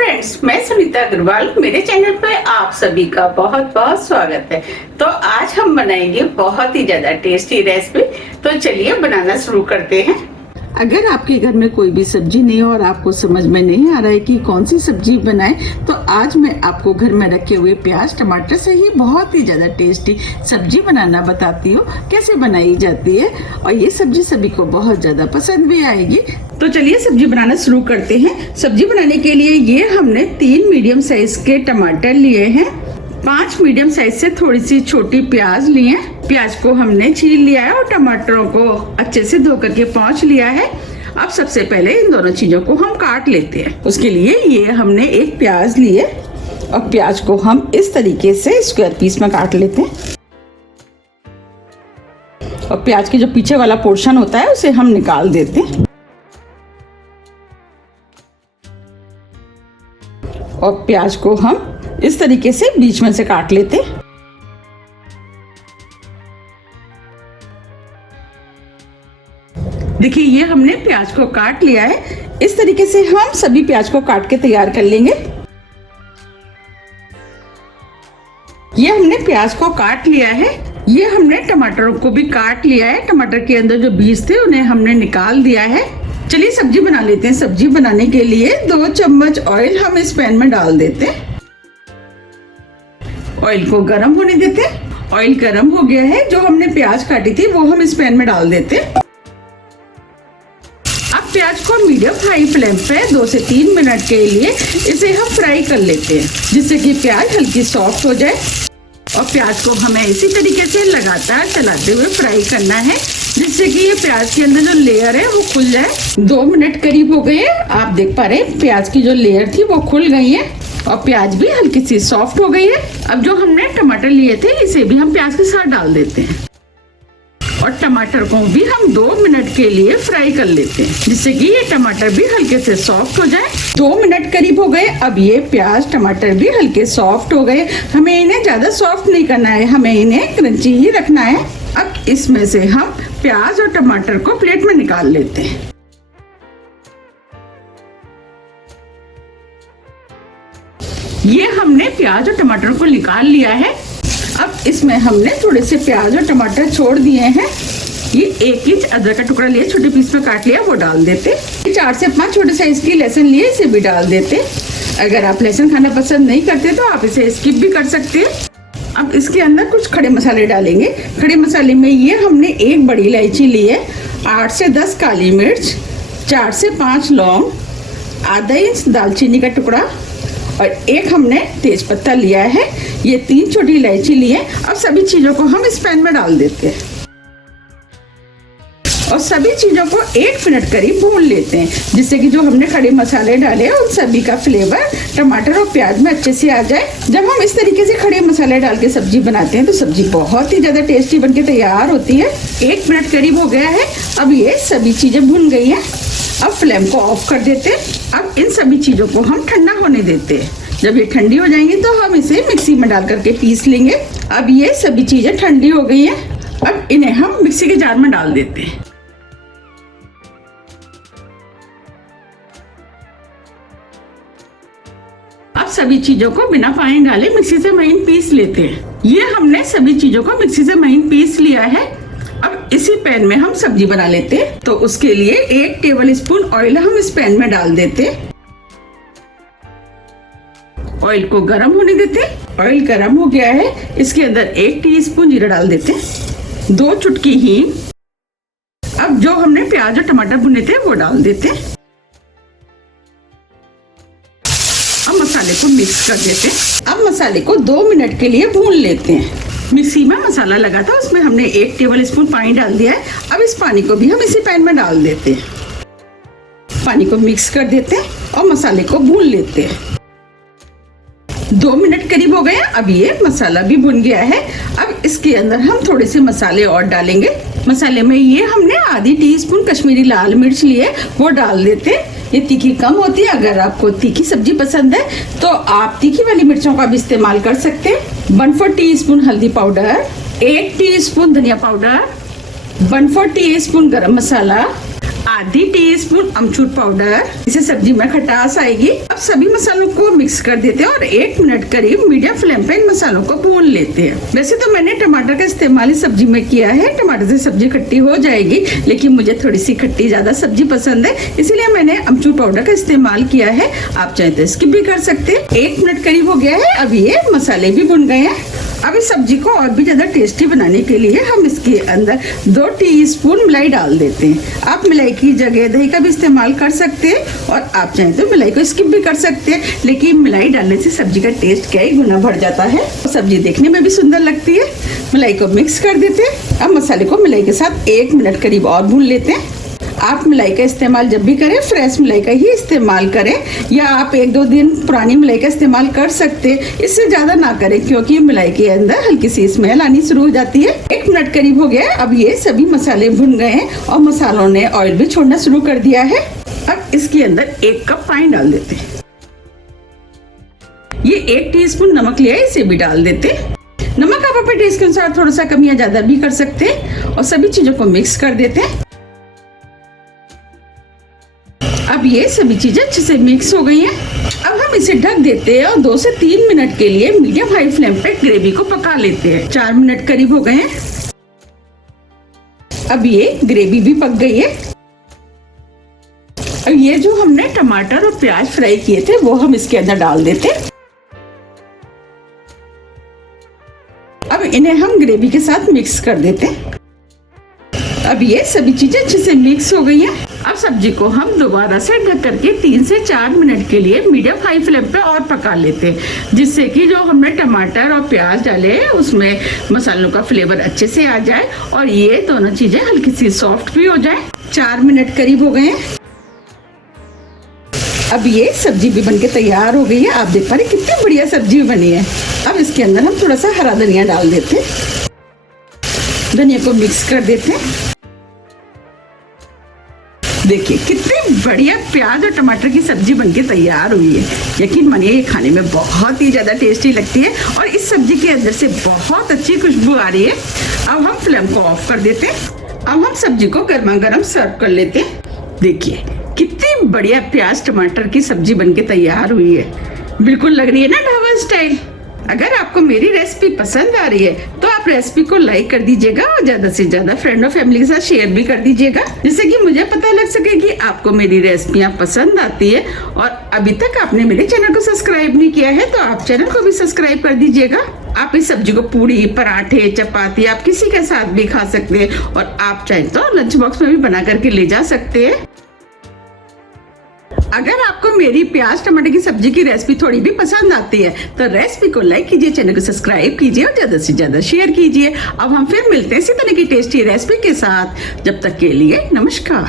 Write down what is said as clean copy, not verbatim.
Friends, मैं सुनीता अग्रवाल। मेरे channel पे आप सभी का बहुत बहुत स्वागत है। तो आज हम बनाएंगे बहुत ही ज्यादा टेस्टी रेसिपी। तो चलिए बनाना शुरू करते हैं। अगर आपके घर में कोई भी सब्जी नहीं हो और आपको समझ में नहीं आ रहा है कि कौन सी सब्जी बनाएं, तो आज मैं आपको घर में रखे हुए प्याज टमाटर से ही बहुत ही ज्यादा टेस्टी सब्जी बनाना बताती हूँ, कैसे बनाई जाती है। और ये सब्जी सभी को बहुत ज्यादा पसंद भी आएगी। तो चलिए सब्जी बनाना शुरू करते हैं। सब्जी बनाने के लिए ये हमने 3 मीडियम साइज के टमाटर लिए हैं, 5 मीडियम साइज से थोड़ी सी छोटी प्याज लिए। प्याज को हमने छील लिया है और टमाटरों को अच्छे से धो करके पोंछ लिया है। अब सबसे पहले इन दोनों चीजों को हम काट लेते हैं। उसके लिए ये हमने एक प्याज लिए और प्याज को हम इस तरीके से स्क्वायर पीस में काट लेते हैं। और प्याज के जो पीछे वाला पोर्शन होता है उसे हम निकाल देते हैं। और प्याज को हम इस तरीके से बीच में से काट लेते हैं। देखिए ये हमने प्याज को काट लिया है। इस तरीके से हम सभी प्याज को काट के तैयार कर लेंगे। ये हमने प्याज को काट लिया है। ये हमने टमाटरों को भी काट लिया है। टमाटर के अंदर जो बीज थे उन्हें हमने निकाल दिया है। चलिए सब्जी बना लेते हैं। सब्जी बनाने के लिए 2 चम्मच ऑयल हम इस पैन में डाल देते हैं। ऑयल को गर्म होने देते हैं। ऑयल गर्म हो गया है। जो हमने प्याज काटी थी वो हम इस पैन में डाल देते हैं। अब प्याज को मीडियम हाई फ्लेम पे 2 से 3 मिनट के लिए इसे हम फ्राई कर लेते हैं, जिससे कि प्याज हल्की सॉफ्ट हो जाए। और प्याज को हमें इसी तरीके से लगातार चलाते हुए फ्राई करना है, जिससे कि ये प्याज के अंदर जो लेयर है वो खुल जाए। 2 मिनट करीब हो गए हैं। आप देख पा रहे हैं प्याज की जो लेयर थी वो खुल गई है और प्याज भी हल्की सी सॉफ्ट हो गई है। अब जो हमने टमाटर लिए थे इसे भी हम प्याज के साथ डाल देते हैं और टमाटर को भी हम 2 मिनट के लिए फ्राई कर लेते हैं, जिससे कि ये टमाटर भी हल्के से सॉफ्ट हो जाए। 2 मिनट करीब हो गए। अब ये प्याज टमाटर भी हल्के सॉफ्ट हो गए। हमें इन्हें ज्यादा सॉफ्ट नहीं करना है, हमें इन्हें क्रंची ही रखना है। अब इसमें से हम प्याज और टमाटर को प्लेट में निकाल लेते हैं। ये हमने प्याज और टमाटर को निकाल लिया है। अब इसमें हमने थोड़े से प्याज और टमाटर छोड़ दिए हैं। ये 1 इंच अदरक का टुकड़ा लिए, छोटे पीस में काट लिया, वो डाल देते। 4 से 5 छोटे साइज की लहसुन लिए, इसे भी डाल देते। अगर आप लहसुन खाना पसंद नहीं करते तो आप इसे स्किप भी कर सकते हैं। अब इसके अंदर कुछ खड़े मसाले डालेंगे। खड़े मसाले में ये हमने 1 बड़ी इलायची ली है, 8 से 10 काली मिर्च, 4 से 5 लौंग, आधा इंच दालचीनी का टुकड़ा और 1 हमने तेज पत्ता लिया है। ये 3 छोटी इलायची लिए। अब सभी चीजों को हम इस पैन में डाल देते हैं और सभी चीजों को 1 मिनट करीब भून लेते हैं, जिससे कि जो हमने खड़े मसाले डाले उन सभी का फ्लेवर टमाटर और प्याज में अच्छे से आ जाए। जब हम इस तरीके से खड़े मसाले डाल के सब्जी बनाते हैं तो सब्जी बहुत ही ज्यादा टेस्टी बनके तैयार होती है। 1 मिनट करीब हो गया है। अब ये सभी चीजें भुन गई हैं। अब फ्लेम को ऑफ कर देते हैं। अब इन सभी चीजों को हम ठंडा होने देते हैं। जब ये ठंडी हो जाएंगी तो हम इसे मिक्सी में डाल करके पीस लेंगे। अब ये सभी चीजें ठंडी हो गई हैं। अब इन्हें हम मिक्सी के जार में डाल देते हैं। अब सभी चीजों को बिना पानी डाले मिक्सी से महीन पीस लेते हैं। ये हमने सभी चीजों को मिक्सी से महीन पीस लिया है। अब इसी पैन में हम सब्जी बना लेते हैं। तो उसके लिए 1 टेबल स्पून ऑयल हम इस पैन में डाल देते हैं। ऑयल को गर्म होने देते हैं। ऑयल गर्म हो गया है। इसके अंदर 1 टीस्पून जीरा डाल देते हैं, 2 चुटकी हींग। अब जो हमने प्याज और टमाटर भुने थे वो डाल देते हैं। अब मसाले को मिक्स कर देते हैं। अब मसाले को 2 मिनट के लिए भून लेते हैं। मिक्सी में मसाला लगा था, उसमें हमने 1 टेबल स्पून पानी डाल दिया है। अब इस पानी को भी हम इसी पैन में डाल देते हैं। पानी को मिक्स कर देते हैं और मसाले को भून लेते हैं। 2 मिनट करीब हो गए। अब ये मसाला भी भुन गया है। अब इसके अंदर हम थोड़े से मसाले और डालेंगे। मसाले में ये हमने आधी टीस्पून कश्मीरी लाल मिर्च लिए, वो डाल देते हैं। ये तीखी कम होती है। अगर आपको तीखी सब्जी पसंद है तो आप तीखी वाली मिर्चों का भी इस्तेमाल कर सकते हैं। 1/4 टीस्पून हल्दी पाउडर, 1 टीस्पून धनिया पाउडर, 1/4 टीस्पून गरम मसाला, आधी टीस्पून अमचूर पाउडर, इससे सब्जी में खटास आएगी। अब सभी मसालों को मिक्स कर देते हैं और 1 मिनट करीब मीडियम फ्लेम पे इन मसालों को भून लेते हैं। वैसे तो मैंने टमाटर का इस्तेमाल इस सब्जी में किया है, टमाटर से सब्जी खट्टी हो जाएगी, लेकिन मुझे थोड़ी सी खट्टी ज्यादा सब्जी पसंद है, इसीलिए मैंने अमचूर पाउडर का इस्तेमाल किया है। आप चाहे तो स्किप भी कर सकते हैं। 1 मिनट करीब हो गया है, अब ये मसाले भी भुन गए हैं। अब इस सब्जी को और भी ज्यादा टेस्टी बनाने के लिए हम इसके अंदर 2 टीस्पून मलाई डाल देते हैं। आप मलाई की जगह दही का भी इस्तेमाल कर सकते हैं और आप चाहें तो मलाई को स्किप भी कर सकते हैं, लेकिन मलाई डालने से सब्जी का टेस्ट क्या ही गुना बढ़ जाता है। सब्जी देखने में भी सुंदर लगती है। मलाई को मिक्स कर देते हैं। अब मसाले को मलाई के साथ 1 मिनट करीब और भून लेते हैं। आप मलाई का इस्तेमाल जब भी करें फ्रेश मलाई का ही इस्तेमाल करें, या आप 1-2 दिन पुरानी मलाई का इस्तेमाल कर सकते हैं। इससे ज़्यादा ना करें क्योंकि मलाई के अंदर हल्की सी स्मेल आनी शुरू हो जाती है। 1 मिनट करीब हो गया है। अब ये सभी मसाले भुन गए हैं और मसालों ने ऑयल भी छोड़ना शुरू कर दिया है। अब इसके अंदर 1 कप पानी डाल देते हैं। ये 1 टीस्पून नमक लिया है, इसे भी डाल देते हैं। नमक आप अपने टेस्ट के अनुसार थोड़ा सा कम या ज़्यादा भी कर सकते हैं और सभी चीज़ों को मिक्स कर देते हैं। अब ये सभी चीजें अच्छे से मिक्स हो गई हैं। अब हम इसे ढक देते हैं और 2 से 3 मिनट के लिए मीडियम हाई फ्लेम पे ग्रेवी को पका लेते हैं। 4 मिनट करीब हो गए हैं। अब ये ग्रेवी भी पक गई है। अब ये जो हमने टमाटर और प्याज फ्राई किए थे वो हम इसके अंदर डाल देते हैं। अब इन्हें हम ग्रेवी के साथ मिक्स कर देते हैं। अब ये सभी चीजें अच्छे से मिक्स हो गई हैं। अब सब्जी को हम दोबारा से ढक करके 3 से 4 मिनट के लिए मीडियम हाई फ्लेम पे और पका लेते हैं, जिससे कि जो हमने टमाटर और प्याज डाले उसमें मसालों का फ्लेवर अच्छे से आ जाए और ये दोनों चीजें हल्की सी सॉफ्ट भी हो जाए। 4 मिनट करीब हो गए हैं। अब ये सब्जी भी बनके तैयार हो गई है। आप देख पा रहे कितनी बढ़िया सब्जी बनी है। अब इसके अंदर हम थोड़ा सा हरा धनिया डाल देते हैं। धनिया को मिक्स कर देते हैं। देखिए कितनी बढ़िया प्याज और टमाटर की सब्जी बनके तैयार हुई है। यकीन मानिए ये खाने में बहुत ही ज़्यादा टेस्टी लगती है और इस सब्जी के अंदर से बहुत अच्छी खुशबू आ रही है। अब हम फ्लेम को ऑफ कर देते हैं। अब हम सब्जी को गर्मा गर्म सर्व कर लेते हैं। देखिए कितनी बढ़िया प्याज टमाटर की सब्जी बनके तैयार हुई है। बिल्कुल लग रही है ना ढाबा स्टाइल। अगर आपको मेरी रेसिपी पसंद आ रही है तो आप रेसिपी को लाइक कर दीजिएगा और ज्यादा से ज्यादा फ्रेंड और फैमिली के साथ शेयर भी कर दीजिएगा, जिससे कि मुझे पता लग सके कि आपको मेरी रेसिपियां पसंद आती है। और अभी तक आपने मेरे चैनल को सब्सक्राइब नहीं किया है तो आप चैनल को भी सब्सक्राइब कर दीजिएगा। आप इस सब्जी को पूड़ी, पराठे, चपाती आप किसी के साथ भी खा सकते हैं और आप चाहे तो लंच बॉक्स में भी बना करके ले जा सकते हैं। अगर आपको मेरी प्याज टमाटर की सब्जी की रेसिपी थोड़ी भी पसंद आती है तो रेसिपी को लाइक कीजिए, चैनल को सब्सक्राइब कीजिए और ज्यादा से ज्यादा शेयर कीजिए। अब हम फिर मिलते हैं इसी तरह की टेस्टी रेसिपी के साथ। जब तक के लिए नमस्कार।